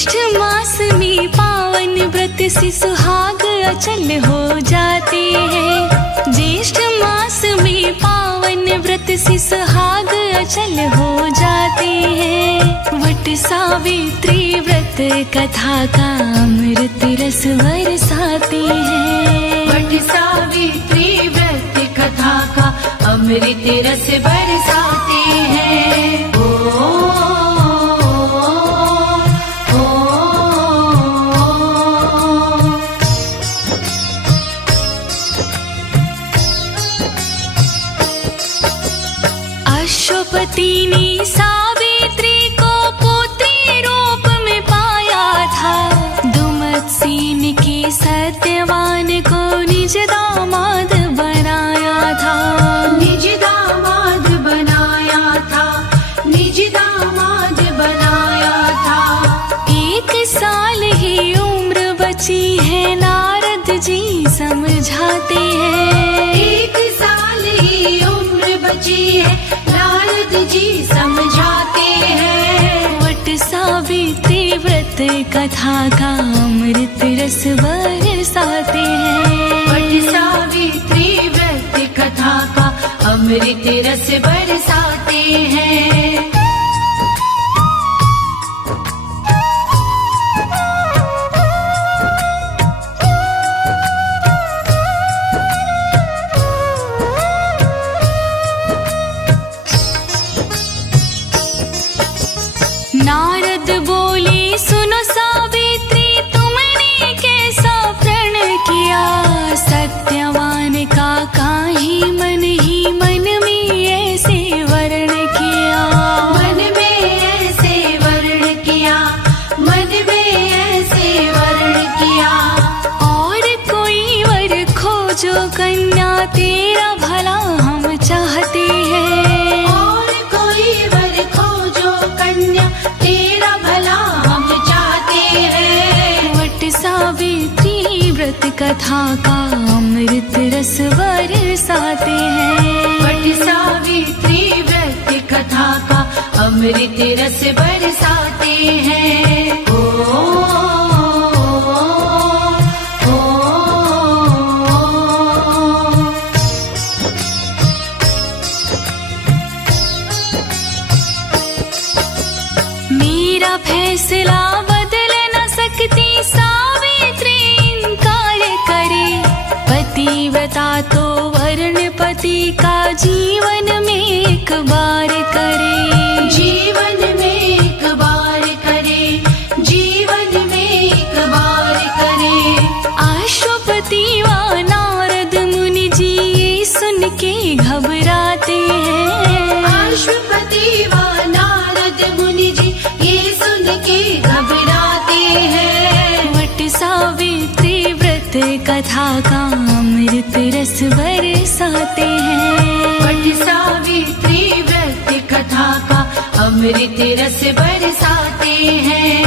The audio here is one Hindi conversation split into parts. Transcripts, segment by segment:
ज्येष्ठ मास में पावन व्रत से सुहाग अचल हो जाते हैं। ज्येष्ठ मास में पावन व्रत से सुहाग अचल हो जाते हैं। वट सावित्री व्रत कथा का अमृत रस बरसाते हैं। वट सावित्री व्रत कथा का अमृत रस बरसाते हैं। अश्वपति ने सावित्री को पुत्री रूप में पाया था। दुमत्सेन के सत्यवान को निज दामाद बनाया था। निज दामाद बनाया था। निज दामाद बनाया था। 1 साल ही उम्र बची है, नारद जी समझाते हैं। 1 साल ही उम्र बची है, नारद जी समझाते हैं। वट सावित्री व्रत कथा का अमृत रस बरसाते हैं। वट सावित्री व्रत कथा का अमृत रस बरसाते हैं। नारद बोले, सुनो सावित्री, तुमने कैसा प्रण किया। सत्यवान का काहे मन ही मन में ऐसे वर्ण किया। मन में ऐसे वर्ण किया। मन में ऐसे वर्ण किया। और कोई वर खोजो कन्या, तेरा भला हम चाहते हैं। और कोई वर खोजो कन्या, तेरा भला हम चाहते हैं। वट सावित्री व्रत कथा का अमृत रस बरसाते हैं। वट सावित्री व्रत कथा का अमृत रस बरसाते हैं। मेरा फैसला बदल न सकती सावित्री इनकार करे। पतिव्रता तो वर्ण पति का जीवन में एक बार करे। जीवन में एक बार करे। जीवन में एक बार करे। अश्वपति व नारद मुनि जी ये सुन के घबराते हैं। अश्वपति व नारद मुनि जी ये सुन के घबराते हैं। वट सावित्री व्रत कथा का अमृत रस बरसाते हैं। वट सावित्री व्रत कथा का अमृत रस बरसाते हैं।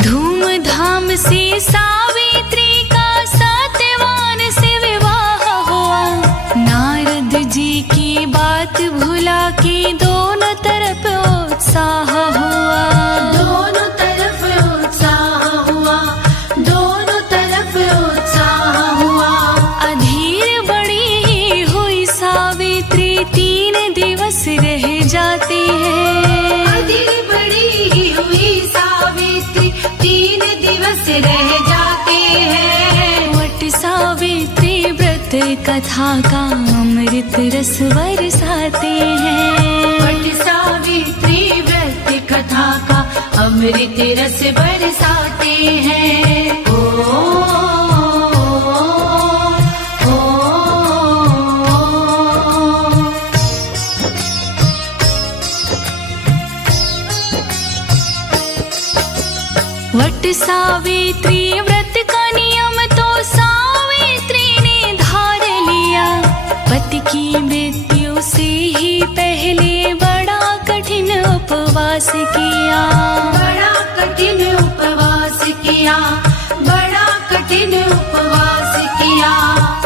धूमधाम से सावित्री का सत्यवान से विवाह हुआ। नारद जी की बात भुला के दोनों तरफ उत्साह हुआ। दोनों तरफ उत्साह हुआ। दोनों तरफ उत्साह हुआ। अधीर बड़ी ही हुई सावित्री, 3 दिवस रह जाते हैं। अधीर बड़ी ही हुई सावित्री, 3 दिवस रह जाते हैं। वट सावित्री व्रत कथा का अमृत रस बरसाते हैं। वट सावित्री व्रत कथा का अमृत रस बरसाते हैं। वट सावित्री व्रत का नियम तो सावित्री ने धार लिया। पति की मृत्यु से ही पहले बड़ा कठिन उपवास किया। बड़ा किया, बड़ा कठिन उपवास किया।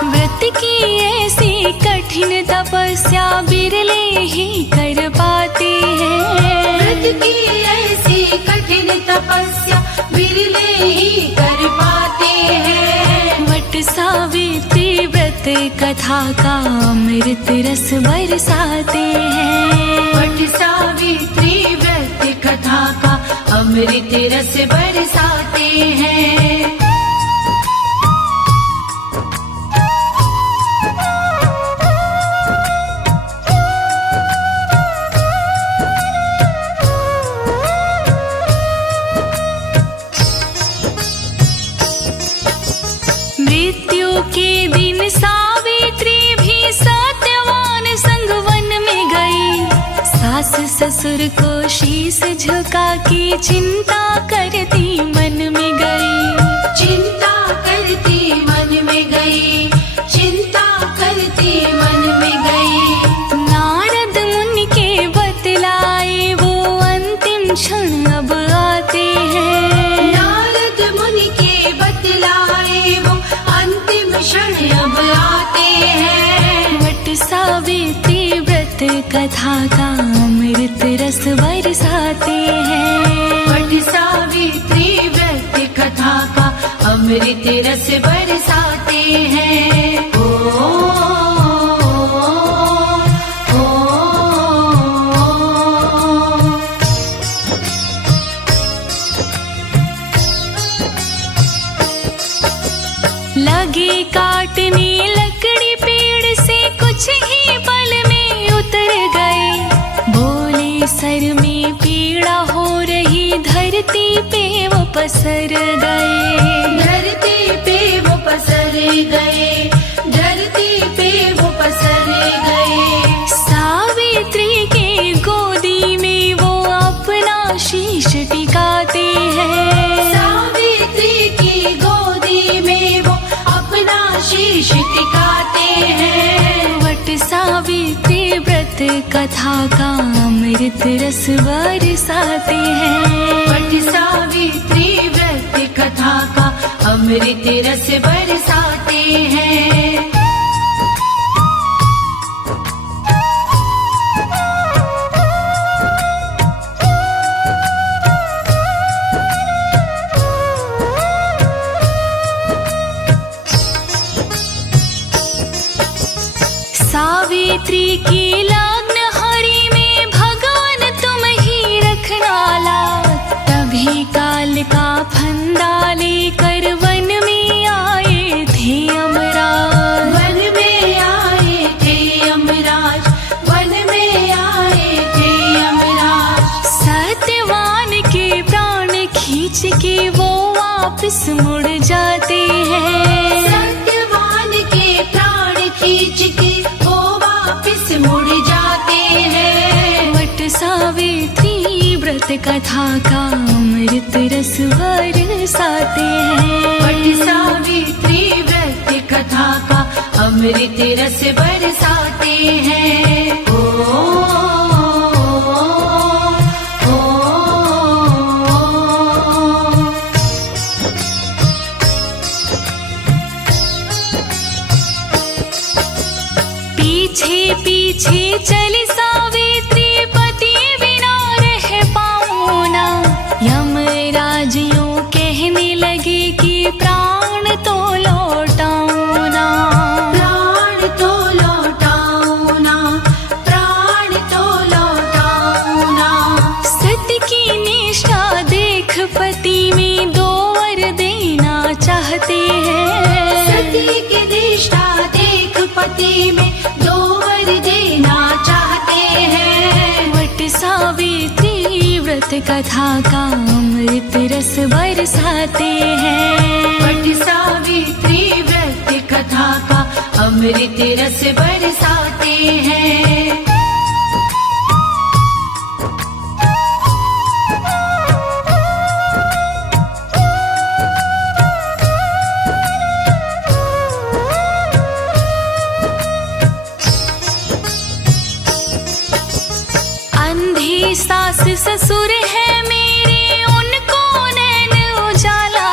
व्रत की ऐसी कठिन तपस्या बिरले ही कर पाते हैं। व्रत की ऐसी कठिन तपस्या बिरले ही कर पाते हैं। वट सावित्री व्रत कथा का अमृत रस बरसाते हैं। वट सावित्री व्रत कथा का अमृत रस बरसाते हैं। मृत्यु के दिन सावित्री भी सत्यवान संग वन में गई। सास ससुर को शीश झुका के चिंता करती मन में गई। चिंता करती मन में गई, चिंता करती मन में गई। नारद मुनि के बतलाए वो अंतिम क्षण अब आते हैं। नारद मुनि के बतलाए वो अंतिम क्षण अब आते हैं। वट सावित्री व्रत कथा का अमृत रस बरसाते हैं। वट सावित्री व्रत कथा का अमृत रस बरसाते हैं। लगे काटने लकड़ी पेड़ से कुछ ही पल में उतर गए। बोले सर में पीड़ा हो रही, धरती पे वो पसर गए। धरती पे वो पसर गए, धरती पे वो पसर गए। सावित्री के गोदी में वो अपना शीश टिकाते हैं। सावित्री की गोदी में वो अपना शीश टिकाते हैं। वट सावित्री व्रत कथा का अमृत रस बरसाते हैं। वट सावित्री व्रत कथा का अमृत रस बरसाते हैं। सावित्री की लग्न हरि में भगवान तुम ही रखना लाज। तभी काल का फंदा लेकर वन में आए थे यमराज। वन में आए थे यमराज, वन में आए थे यमराज। सत्यवान के प्राण खींच के वो वापस मुड़ जाते हैं। सत्यवान के प्राण खींच के वो वापस मुड़ जाते हैं। वट सावित्री व्रत कथा का अमृत रस बरसाते हैं। वट सावित्री व्रत कथा का अमृत रस बरसाते हैं। पीछे पीछे चली सावित्री, पति बिना रह पाऊं ना। यमराज यूं कहने लगे कि प्राण तो लौटाऊं ना। प्राण तो लौटाऊं ना, प्राण तो लौटाऊं ना। सत्य की निष्ठा देख पति में दो वर देना चाहते हैं। सती की निष्ठा देख पति में दो वर देना चाहते हैं। वट सावित्री व्रत कथा का अमृत रस बरसाते हैं। वट सावित्री व्रत कथा का अमृत रस बरसाते हैं। सास ससुर है मेरे, उनको नैन उजाला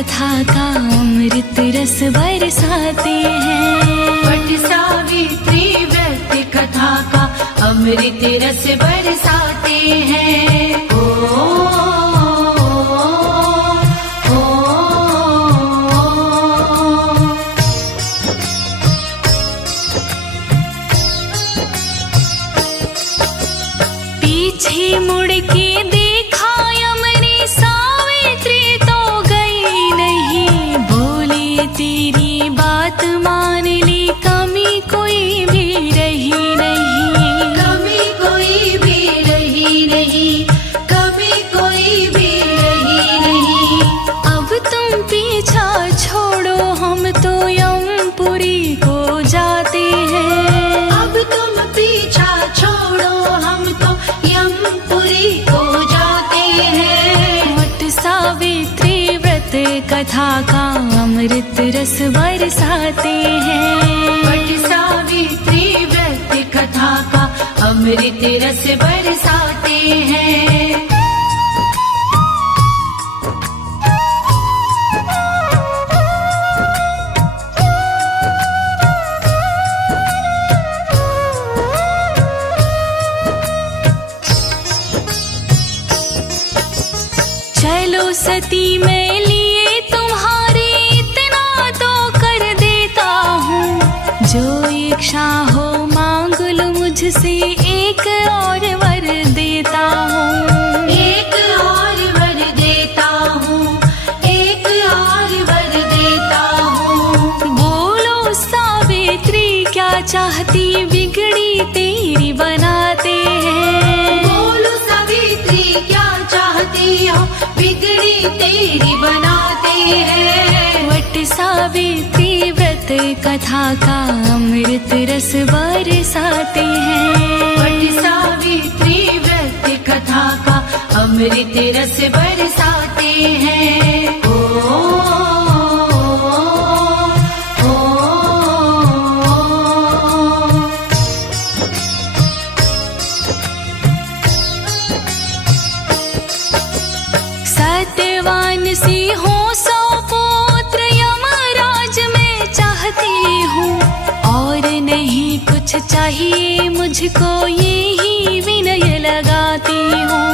कथा का अमृत रस बरसाते हैं। वट सावित्री व्रत कथा का अमृत रस बरसाते हैं। पीछे मुड़ के देखा यमनी सावित्री तो गई नहीं, बोली तेरी बात मान ली, कमी कोई भी रही नहीं। कमी कोई भी रही नहीं, कमी कोई भी रही नहीं। अब तुम पीछा छोड़ो, हम तो यमपुरी को जाते हैं। अब तुम पीछा छोड़ो, हम तो यमपुरी को जाते हैं। वट सावित्री व्रत कथा का अमृत रस बरसाते हैं। वट सावित्री व्रत कथा का अमृत रस बरसाते हैं। चलो सती मैं लिए तुम्हारी इतना तो कर देता हूँ, जो इच्छा हो मांग लो मुझसे, एक और वर देता हूँ। एक और वर देता हूँ, एक और वर देता हूँ। बोलो सावित्री क्या चाहती, बिगड़ी तेरी बनाते हैं। बोलो सावित्री क्या चाहती हो, बिगड़ी तेरी बनाते हैं। वट सावित्री व्रत कथा का अमृत रस बरसाते हैं। वट सावित्री व्रत कथा का अमृत रस बरसाते हैं। सत्यवान सी हो 100 पुत्र यमराज मैं चाहती हूँ, और नहीं कुछ चाहिए मुझको, यही विनय लगाती हूँ।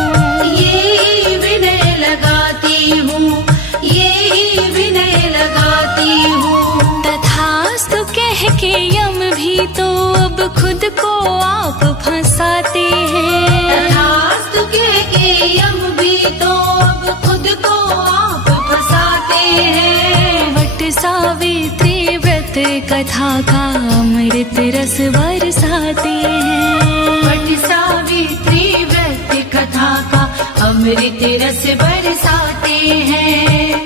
यही विनय लगाती हूँ, यही विनय लगाती हूँ। तथास्तु कह के यम भी तो अब खुद को आप फंसाते हैं। तथास्तु कह के यम भी तो अब खुद को आप फंसाते हैं। वट सावित्री व्रत कथा का अमृत रस बरसाते हैं। वट सावित्री व्रत कथा का अमृत रस बरसाते हैं।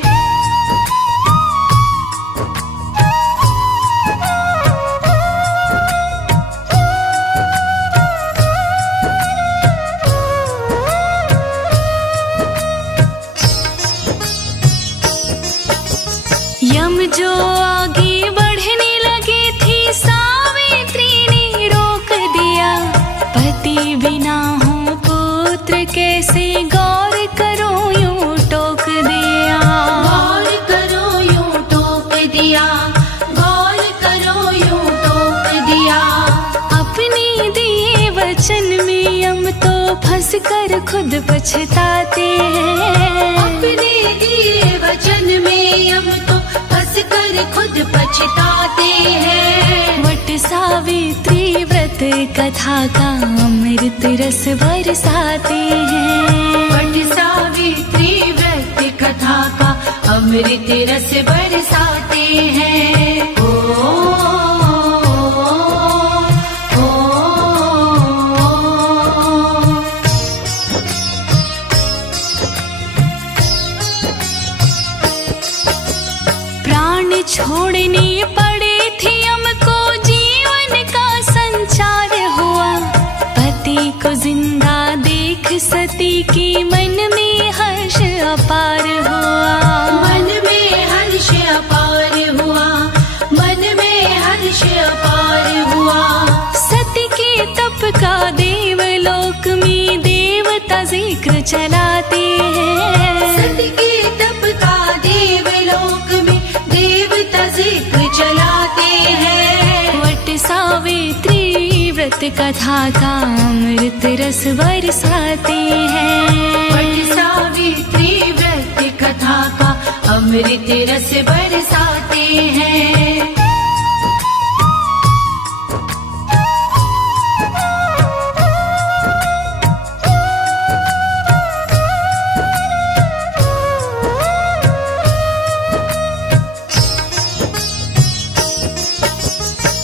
यम जो आगे बढ़ने लगे थी, सावित्री ने रोक दिया। पति बिना हो पुत्र कैसे, गौर करो यूं टोक दिया। गौर करो यूं टोक दिया, गौर करो यूं टोक दिया। अपने दिए वचन में यम तो फंस कर खुद पछताते हैं। अपने दिए वचन में यम तो फंस कर खुद पछताते हैं। वट सावित्री व्रत कथा का अमृत रस बरसाते हैं। वट सावित्री व्रत कथा का अमृत रस बरसाते हैं। प्राण छोड़ने पड़े थे हमको, जीवन का संचार हुआ। पति को जिंदा देख सती की मन में हर्ष अपार हुआ। मन में हर्ष अपार हुआ, मन में हर्ष अपार हुआ। सती के तप का देवलोक में देवता जिक्र चलाते हैं। सती के तप का देवलोक व्रत कथा का अमृत रस बरसाते हैं। वट सावित्री व्रत कथा का अमृत रस बरसाते हैं।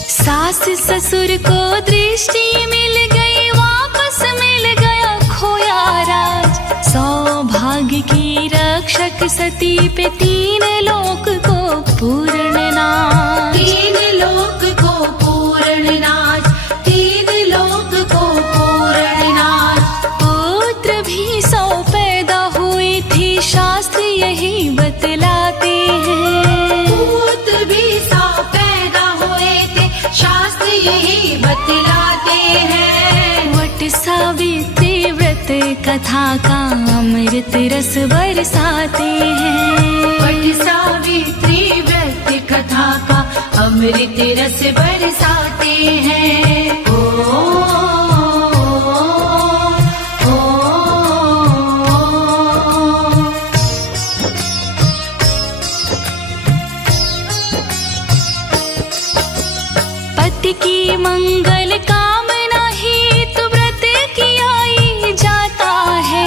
सास ससुर को दृष्टि मिल गई, वापस मिल गया खोया राज। सौभाग्य की रक्षक सती पे तीन लोक को पूर्ण नाज। तीन लोक को पूर्ण नाज, तीन लोक को पूर्ण नाज। पुत्र भी 100 पैदा हुई थी, शास्त्र यही बतलाते हैं। पुत्र भी 100 पैदा हुए थे, शास्त्र यही बतलाते हैं। वट सावित्री व्रत कथा का अमृत रस बरसाते हैं। वट सावित्री व्रत कथा का अमृत रस बरसाते हैं। पति की मंगल कामना ही तो व्रत किया ही जाता है।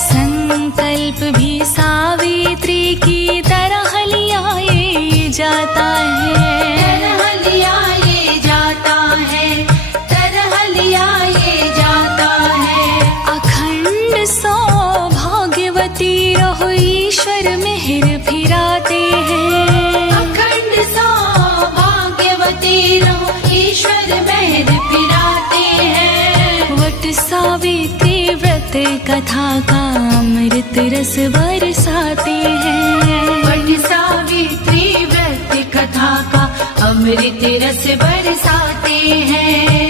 संकल्प भी सावित्री की तरह लिया ये जाता है। तरह लिया ये जाता है, तरह लिया ये जाता है। अखंड सौभाग्यवती रहो, ईश्वर मेहर फिराते हैं। अखंड सौभाग्यवती रहो, ईश्वर मेहर फिराते हैं। वट सावित्री व्रत कथा का अमृत रस बरसाते हैं। वट सावित्री व्रत कथा का अमृत रस बरसाते हैं।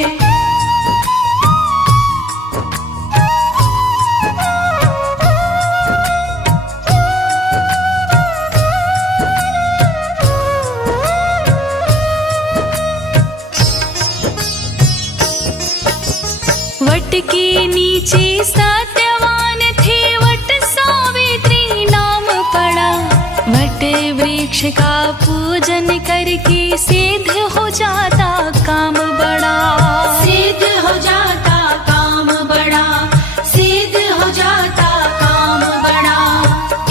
वट के नीचे सत्यवान थे, वट सावित्री नाम पड़ा। वट वृक्ष का पूजन करके सिद्ध हो जाता काम बड़ा। सिद्ध हो जाता काम बड़ा, सिद्ध हो जाता काम बड़ा।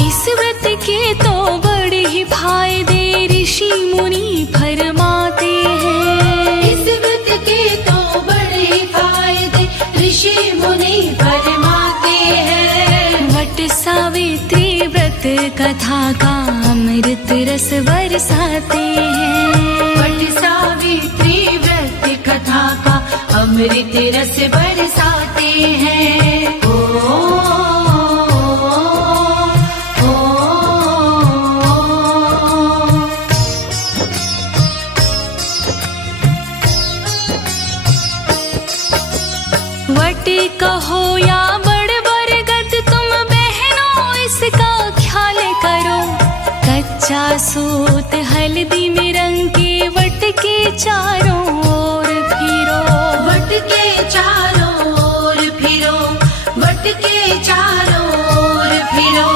इस व्रत के तो बड़े ही फायदे ऋषि मुनि फरमाते हैं। इस व्रत के तो बड़े फायदे ऋषि मुनि फरमाते हैं। वट सावित्री व्रत कथा का अमृत रस बरसाते हैं। वट सावित्री व्रत कथा का अमृत रस बरसाते हैं। वट कहो या बड़ बरगद, तुम बहनों इसका ख्याल करो। कच्चा सूत हल्दी में रंग के वट के चारों ओर फिरो। वट के चारों ओर फिरो, वट के चारों ओर फिरो।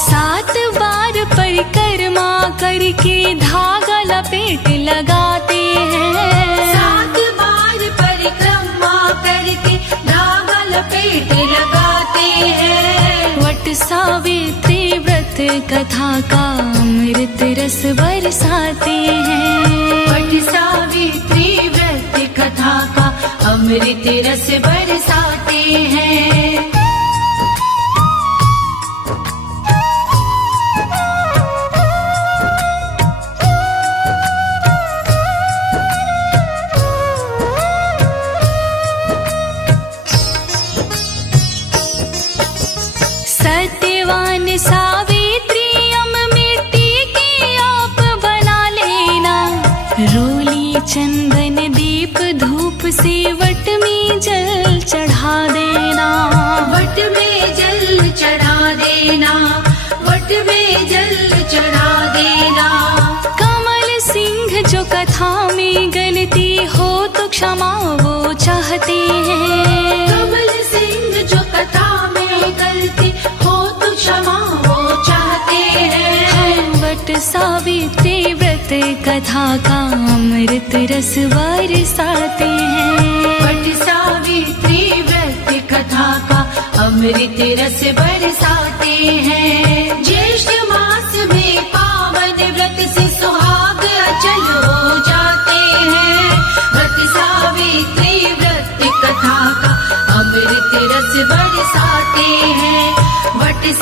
7 बार परिक्रमा करके धागा लपेट लगाते हैं। 7 बार परिक्रमा करके धागा लपेट लगाते हैं। वट सावित्री व्रत कथा का अमृत रस बरसाते हैं। वट सावित्री व्रत कथा का अमृत रस बरसाते हैं। सत्यवान सावित्री अम मिट्टी की आप बना लेना। रोली चंदन दीप धूप से वट में जल चढ़ा देना। वट में जल चढ़ा देना, वट में जल चढ़ा देना। कमल सिंह जो कथा में गलती हो तो क्षमा वो चाह चाहते हैं। कमल सिंह जो कथा में गलती हो तो क्षमा वो चाहते हैं। वट सावित्री व्रत कथा का अमृत रस बरसाते हैं। वट सावित्री व्रत कथा का अमृत रस बरसाते हैं। ज्येष्ठ मास में पावन व्रत से सुहाग अचल हो जाते हैं। वट सावित्री व्रत कथा का अमृत रस बरसाते हैं। वट